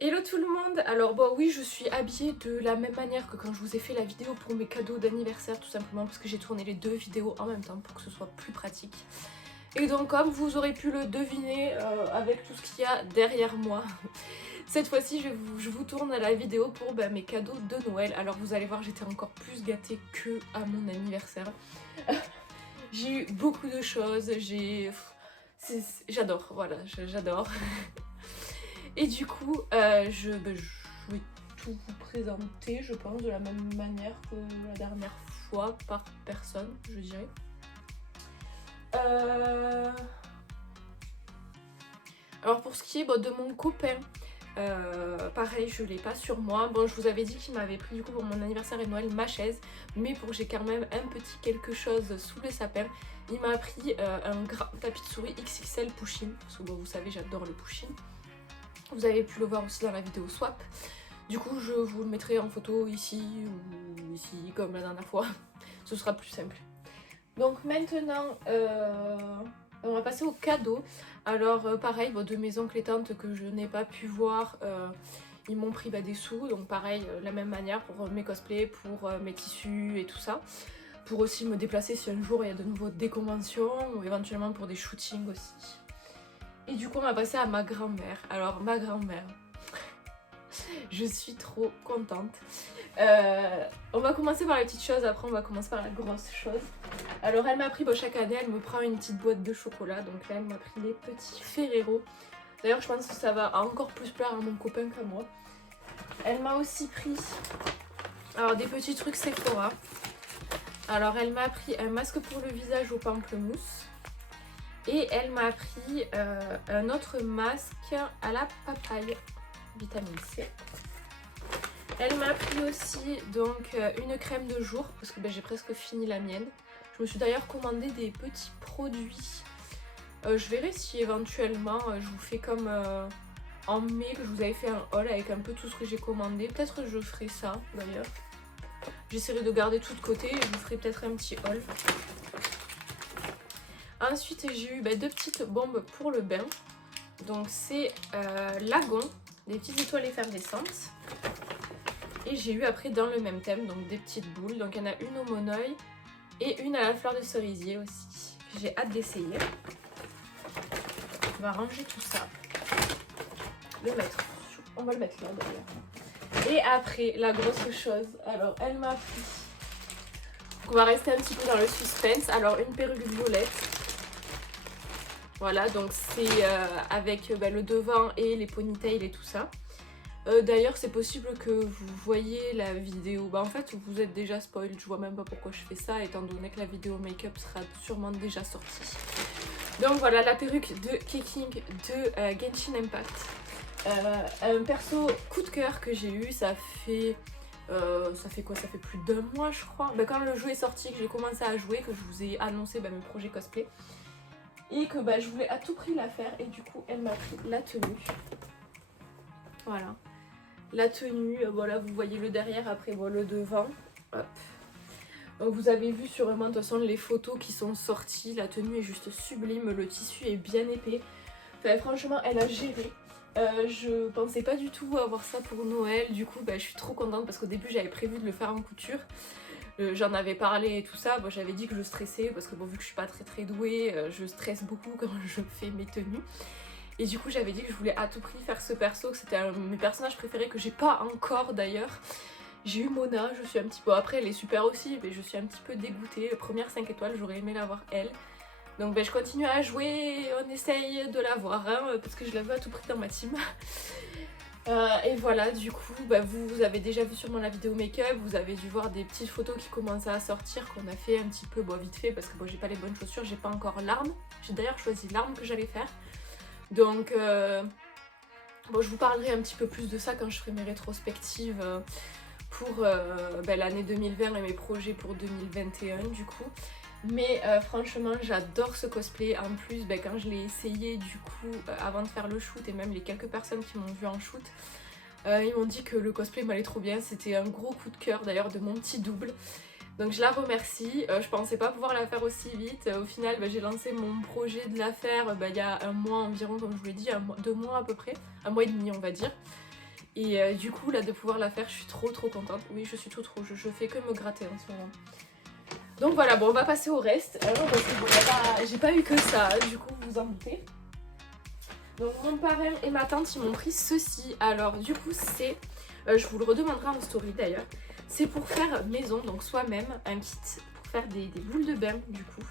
Hello tout le monde. Alors bon oui, je suis habillée de la même manière que quand je vous ai fait la vidéo pour mes cadeaux d'anniversaire, tout simplement parce que j'ai tourné les deux vidéos en même temps pour que ce soit plus pratique. Et donc comme vous aurez pu le deviner avec tout ce qu'il y a derrière moi, cette fois-ci je vous tourne la vidéo pour mes cadeaux de Noël. Alors vous allez voir, j'étais encore plus gâtée que à mon anniversaire. J'ai eu beaucoup de choses, j'adore, voilà, j'adore. Et du coup, je vais tout vous présenter, je pense, de la même manière que la dernière fois, par personne, je dirais. Alors pour ce qui est de mon copain, pareil, je l'ai pas sur moi. Bon, je vous avais dit qu'il m'avait pris du coup pour mon anniversaire et Noël ma chaise, mais pour que j'ai quand même un petit quelque chose sous le sapin, il m'a pris un grand tapis de souris XXL push-in, parce que vous savez, j'adore le push-in. Vous avez pu le voir aussi dans la vidéo swap. Du coup, je vous le mettrai en photo ici ou ici, comme la dernière fois. Ce sera plus simple. Donc maintenant, on va passer au cadeau. Alors pareil, de mes oncles et tantes que je n'ai pas pu voir, ils m'ont pris des sous. Donc pareil, la même manière pour mes cosplays, pour mes tissus et tout ça. Pour aussi me déplacer si un jour il y a de nouveau des conventions ou éventuellement pour des shootings aussi. Et du coup, on va passer à ma grand-mère. Alors ma grand-mère, je suis trop contente. On va commencer par les petites choses, après on va commencer par la grosse chose. Alors elle m'a pris, chaque année elle me prend une petite boîte de chocolat, donc là elle m'a pris les petits Ferrero. D'ailleurs je pense que ça va encore plus plaire à mon copain qu'à moi. Elle m'a aussi pris des petits trucs Sephora. Alors elle m'a pris un masque pour le visage au pamplemousse. Et elle m'a pris un autre masque à la papaye, vitamine C. Elle m'a pris aussi donc une crème de jour, parce que j'ai presque fini la mienne. Je me suis d'ailleurs commandé des petits produits. Je verrai si éventuellement je vous fais comme en mai, que je vous avais fait un haul avec un peu tout ce que j'ai commandé. Peut-être je ferai ça d'ailleurs. J'essaierai de garder tout de côté et je vous ferai peut-être un petit haul. Ensuite j'ai eu deux petites bombes pour le bain. Donc c'est Lagon, des petites étoiles effervescentes. Et j'ai eu après dans le même thème, donc des petites boules. Donc il y en a une au monoeil et une à la fleur de cerisier aussi. J'ai hâte d'essayer. On va ranger tout ça. On va le mettre là d'ailleurs. Et après, la grosse chose. Alors elle m'a pris. On va rester un petit peu dans le suspense. Alors une perruque violette. Voilà, donc c'est avec le devant et les ponytails et tout ça. D'ailleurs c'est possible que vous voyez la vidéo, en fait vous êtes déjà spoil, je vois même pas pourquoi je fais ça étant donné que la vidéo make-up sera sûrement déjà sortie. Donc voilà, la perruque de Keking de Genshin Impact. Un perso coup de cœur que j'ai eu, ça fait quoi? Ça fait plus d'un mois je crois. Quand le jeu est sorti, que j'ai commencé à jouer, que je vous ai annoncé mes projets cosplay. Et que je voulais à tout prix la faire et du coup elle m'a pris la tenue. Voilà. La tenue, voilà, vous voyez le derrière, après le devant. Hop. Donc vous avez vu sûrement de toute façon les photos qui sont sorties, la tenue est juste sublime, le tissu est bien épais. Enfin, franchement, elle a géré. Je pensais pas du tout avoir ça pour Noël, du coup je suis trop contente parce qu'au début j'avais prévu de le faire en couture. J'en avais parlé et tout ça, j'avais dit que je stressais parce que vu que je suis pas très douée, je stresse beaucoup quand je fais mes tenues. Et du coup j'avais dit que je voulais à tout prix faire ce perso, que c'était un de mes personnages préférés que j'ai pas encore d'ailleurs. J'ai eu Mona, je suis un petit peu... après elle est super aussi, mais je suis un petit peu dégoûtée. Première 5 étoiles, j'aurais aimé l'avoir elle. Donc je continue à jouer, on essaye de l'avoir, parce que je la veux à tout prix dans ma team. Et voilà, du coup, vous avez déjà vu sûrement la vidéo make-up, vous avez dû voir des petites photos qui commençaient à sortir, qu'on a fait un petit peu vite fait, parce que j'ai pas les bonnes chaussures, j'ai pas encore l'arme. J'ai d'ailleurs choisi l'arme que j'allais faire. Donc je vous parlerai un petit peu plus de ça quand je ferai mes rétrospectives pour l'année 2020 et mes projets pour 2021 du coup. Mais franchement j'adore ce cosplay. En plus quand je l'ai essayé du coup avant de faire le shoot, et même les quelques personnes qui m'ont vu en shoot, ils m'ont dit que le cosplay m'allait trop bien. C'était un gros coup de cœur d'ailleurs de mon petit double. Donc je la remercie, je pensais pas pouvoir la faire aussi vite. Au final j'ai lancé mon projet de la faire il y a un mois environ, comme je vous l'ai dit, 2 mois à peu près, un mois et demi on va dire. Et du coup là de pouvoir la faire, je suis trop contente. Oui, je suis trop je fais que me gratter en ce moment. Donc voilà, bon on va passer au reste. Alors parce que bon, j'ai pas eu que ça, du coup vous vous en doutez. Donc mon parrain et ma tante ils m'ont pris ceci. Alors du coup c'est, je vous le redemanderai en story d'ailleurs. C'est pour faire maison, donc soi-même, un kit pour faire des boules de bain du coup.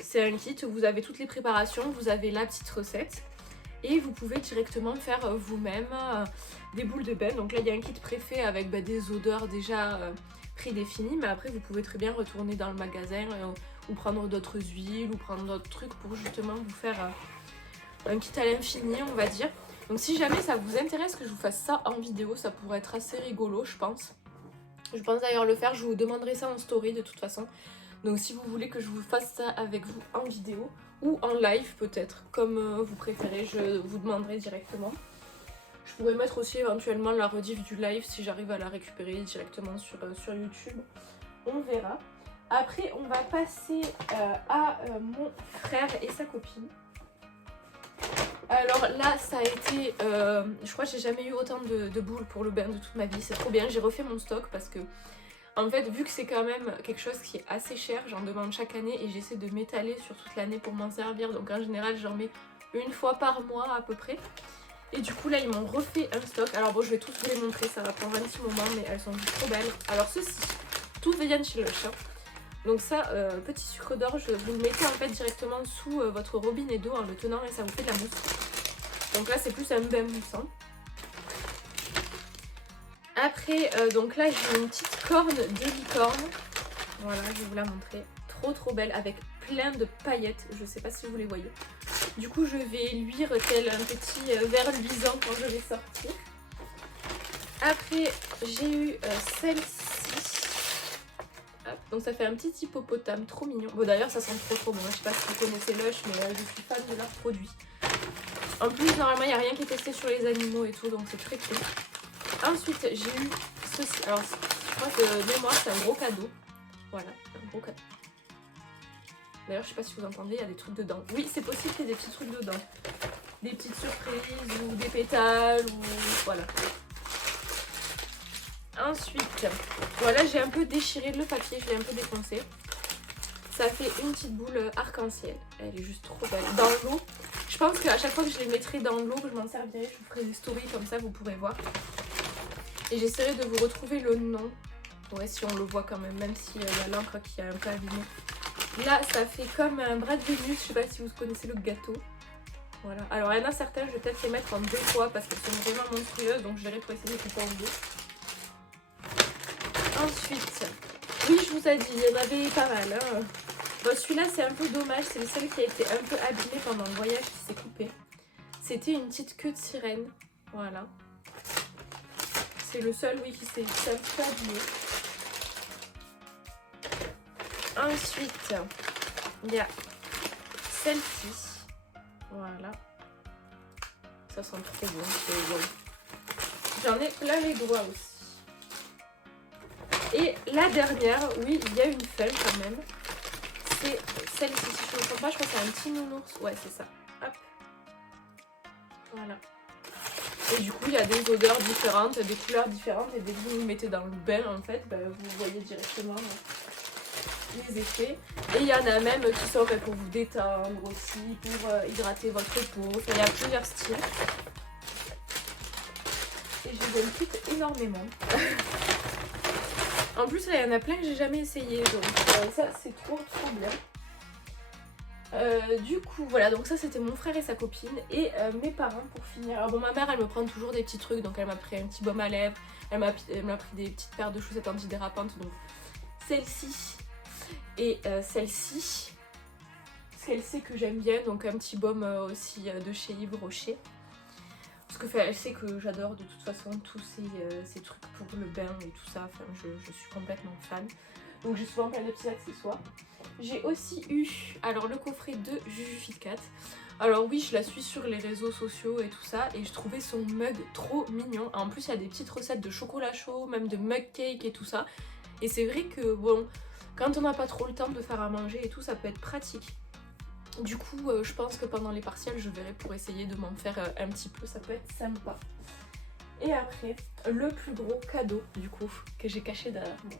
C'est un kit où vous avez toutes les préparations, vous avez la petite recette. Et vous pouvez directement faire vous-même des boules de bain. Donc là il y a un kit préfet avec des odeurs déjà prédéfinies. Mais après vous pouvez très bien retourner dans le magasin ou prendre d'autres huiles ou prendre d'autres trucs pour justement vous faire un kit à l'infini on va dire. Donc si jamais ça vous intéresse que je vous fasse ça en vidéo, ça pourrait être assez rigolo je pense. Je pense d'ailleurs le faire, je vous demanderai ça en story de toute façon. Donc si vous voulez que je vous fasse ça avec vous en vidéo ou en live peut-être, comme vous préférez, je vous demanderai directement. Je pourrais mettre aussi éventuellement la rediff du live si j'arrive à la récupérer directement sur YouTube. On verra. Après on va passer à mon frère et sa copine. Alors là ça a été, je crois que j'ai jamais eu autant de boules pour le bain de toute ma vie, c'est trop bien. J'ai refait mon stock parce que en fait vu que c'est quand même quelque chose qui est assez cher, j'en demande chaque année et j'essaie de m'étaler sur toute l'année pour m'en servir. Donc en général j'en mets une fois par mois à peu près. Et du coup là ils m'ont refait un stock. Alors bon je vais tous vous les montrer, ça va prendre un petit moment mais elles sont juste trop belles. Alors ceci, tout vegan chez Lush. Donc ça, petit sucre d'orge, vous le mettez en fait directement sous votre robinet d'eau en le tenant et ça vous fait de la mousse. Donc là c'est plus un bain moussant. Après, donc là j'ai une petite corne de licorne. Voilà, je vais vous la montrer. Trop belle avec plein de paillettes, je sais pas si vous les voyez. Du coup je vais luire tel un petit verre luisant quand je vais sortir. Après j'ai eu celle-ci. Donc ça fait un petit hippopotame trop mignon. Bon d'ailleurs ça sent trop bon, je sais pas si vous connaissez Lush mais je suis fan de leurs produits. En plus normalement il n'y a rien qui est testé sur les animaux et tout donc c'est très cool. Ensuite j'ai eu ceci, alors je crois que de mémoire c'est un gros cadeau. Voilà, un gros cadeau. D'ailleurs je sais pas si vous entendez, il y a des trucs dedans. Oui c'est possible qu'il y ait des petits trucs dedans. Des petites surprises ou des pétales ou voilà. Ensuite, voilà j'ai un peu déchiré le papier, je l'ai un peu défoncé. Ça fait une petite boule arc-en-ciel, elle est juste trop belle. Dans l'eau, je pense qu'à chaque fois que je les mettrai dans l'eau, que je m'en servirai, je vous ferai des stories comme ça, vous pourrez voir. Et j'essaierai de vous retrouver le nom, ouais si on le voit quand même s'il y a l'encre qui a un peu abîmé. Là ça fait comme un bras de Vénus, je sais pas si vous connaissez le gâteau. Voilà, alors il y en a certains, je vais peut-être les mettre en 2 fois parce qu'elles sont vraiment monstrueuses, donc je verrai pour essayer de les couper en 2. Ensuite, oui je vous ai dit, il y en avait pas mal. Hein. Bon, celui-là c'est un peu dommage, c'est le seul qui a été un peu abîmé pendant le voyage qui s'est coupé. C'était une petite queue de sirène, voilà. C'est le seul oui qui s'est un peu abîmé. Ensuite, il y a celle-ci, voilà. Ça sent trop bon, c'est wow. J'en ai plein les doigts aussi. Et la dernière, oui, il y a une feuille quand même. C'est celle-ci, si je ne me trompe pas, je crois que c'est un petit nounours. Ouais, c'est ça. Hop. Voilà. Et du coup, il y a des odeurs différentes, des couleurs différentes. Et dès que vous vous mettez dans le bain, en fait, vous voyez directement les effets. Et il y en a même qui sont pour vous détendre aussi, pour hydrater votre peau. Enfin, il y a plusieurs styles. Et je les aime toutes énormément. En plus là il y en a plein que j'ai jamais essayé donc ça c'est trop bien. Du coup voilà, donc ça c'était mon frère et sa copine et mes parents pour finir. Alors bon ma mère elle me prend toujours des petits trucs, donc elle m'a pris un petit baume à lèvres, elle m'a pris des petites paires de chaussettes antidérapantes, donc celle-ci et celle-ci. Parce qu'elle sait que j'aime bien, donc un petit baume aussi de chez Yves Rocher. Parce qu'elle sait que j'adore de toute façon tous ces trucs pour le bain et tout ça, enfin je suis complètement fan. Donc j'ai souvent plein de petits accessoires. J'ai aussi eu alors le coffret de Juju Fitcat. Alors oui je la suis sur les réseaux sociaux et tout ça et je trouvais son mug trop mignon. En plus il y a des petites recettes de chocolat chaud, même de mug cake et tout ça. Et c'est vrai que bon, quand on n'a pas trop le temps de faire à manger et tout ça peut être pratique. Du coup, je pense que pendant les partiels, je verrai pour essayer de m'en faire un petit peu, ça peut être sympa. Et après, le plus gros cadeau du coup que j'ai caché derrière moi.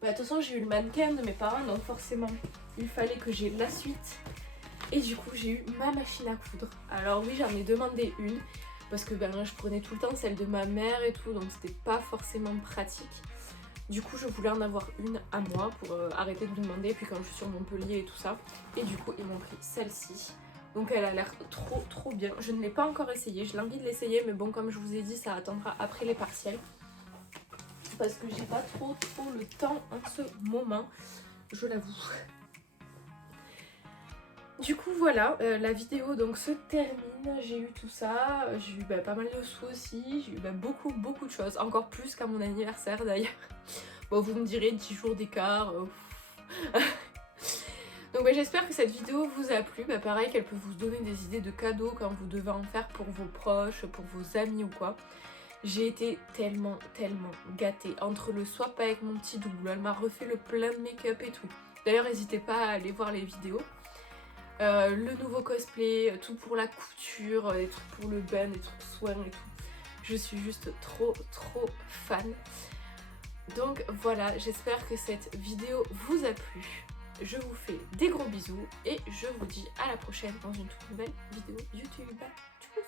Bah, de toute façon j'ai eu le mannequin de mes parents, donc forcément il fallait que j'ai la suite. Et du coup j'ai eu ma machine à coudre. Alors oui, j'en ai demandé une parce que je prenais tout le temps celle de ma mère et tout, donc c'était pas forcément pratique. Du coup je voulais en avoir une à moi pour arrêter de demander, et puis quand je suis sur Montpellier et tout ça. Et du coup ils m'ont pris celle-ci. Donc elle a l'air trop bien. Je ne l'ai pas encore essayée, j'ai envie de l'essayer, mais bon, comme je vous ai dit, ça attendra après les partiels. Parce que j'ai pas trop le temps en ce moment, je l'avoue. Du coup voilà, la vidéo donc se termine, j'ai eu tout ça, j'ai eu pas mal de sous aussi, j'ai eu beaucoup de choses, encore plus qu'à mon anniversaire d'ailleurs. Bon, vous me direz 10 jours d'écart. Donc j'espère que cette vidéo vous a plu, pareil qu'elle peut vous donner des idées de cadeaux quand vous devez en faire pour vos proches, pour vos amis ou quoi. J'ai été tellement gâtée, entre le swap avec mon petit double, elle m'a refait le plein de make-up et tout. D'ailleurs n'hésitez pas à aller voir les vidéos. Le nouveau cosplay, tout pour la couture, les trucs pour le bain, les trucs soins et tout. Je suis juste trop fan. Donc voilà, j'espère que cette vidéo vous a plu. Je vous fais des gros bisous et je vous dis à la prochaine dans une toute nouvelle vidéo YouTube. Tchou!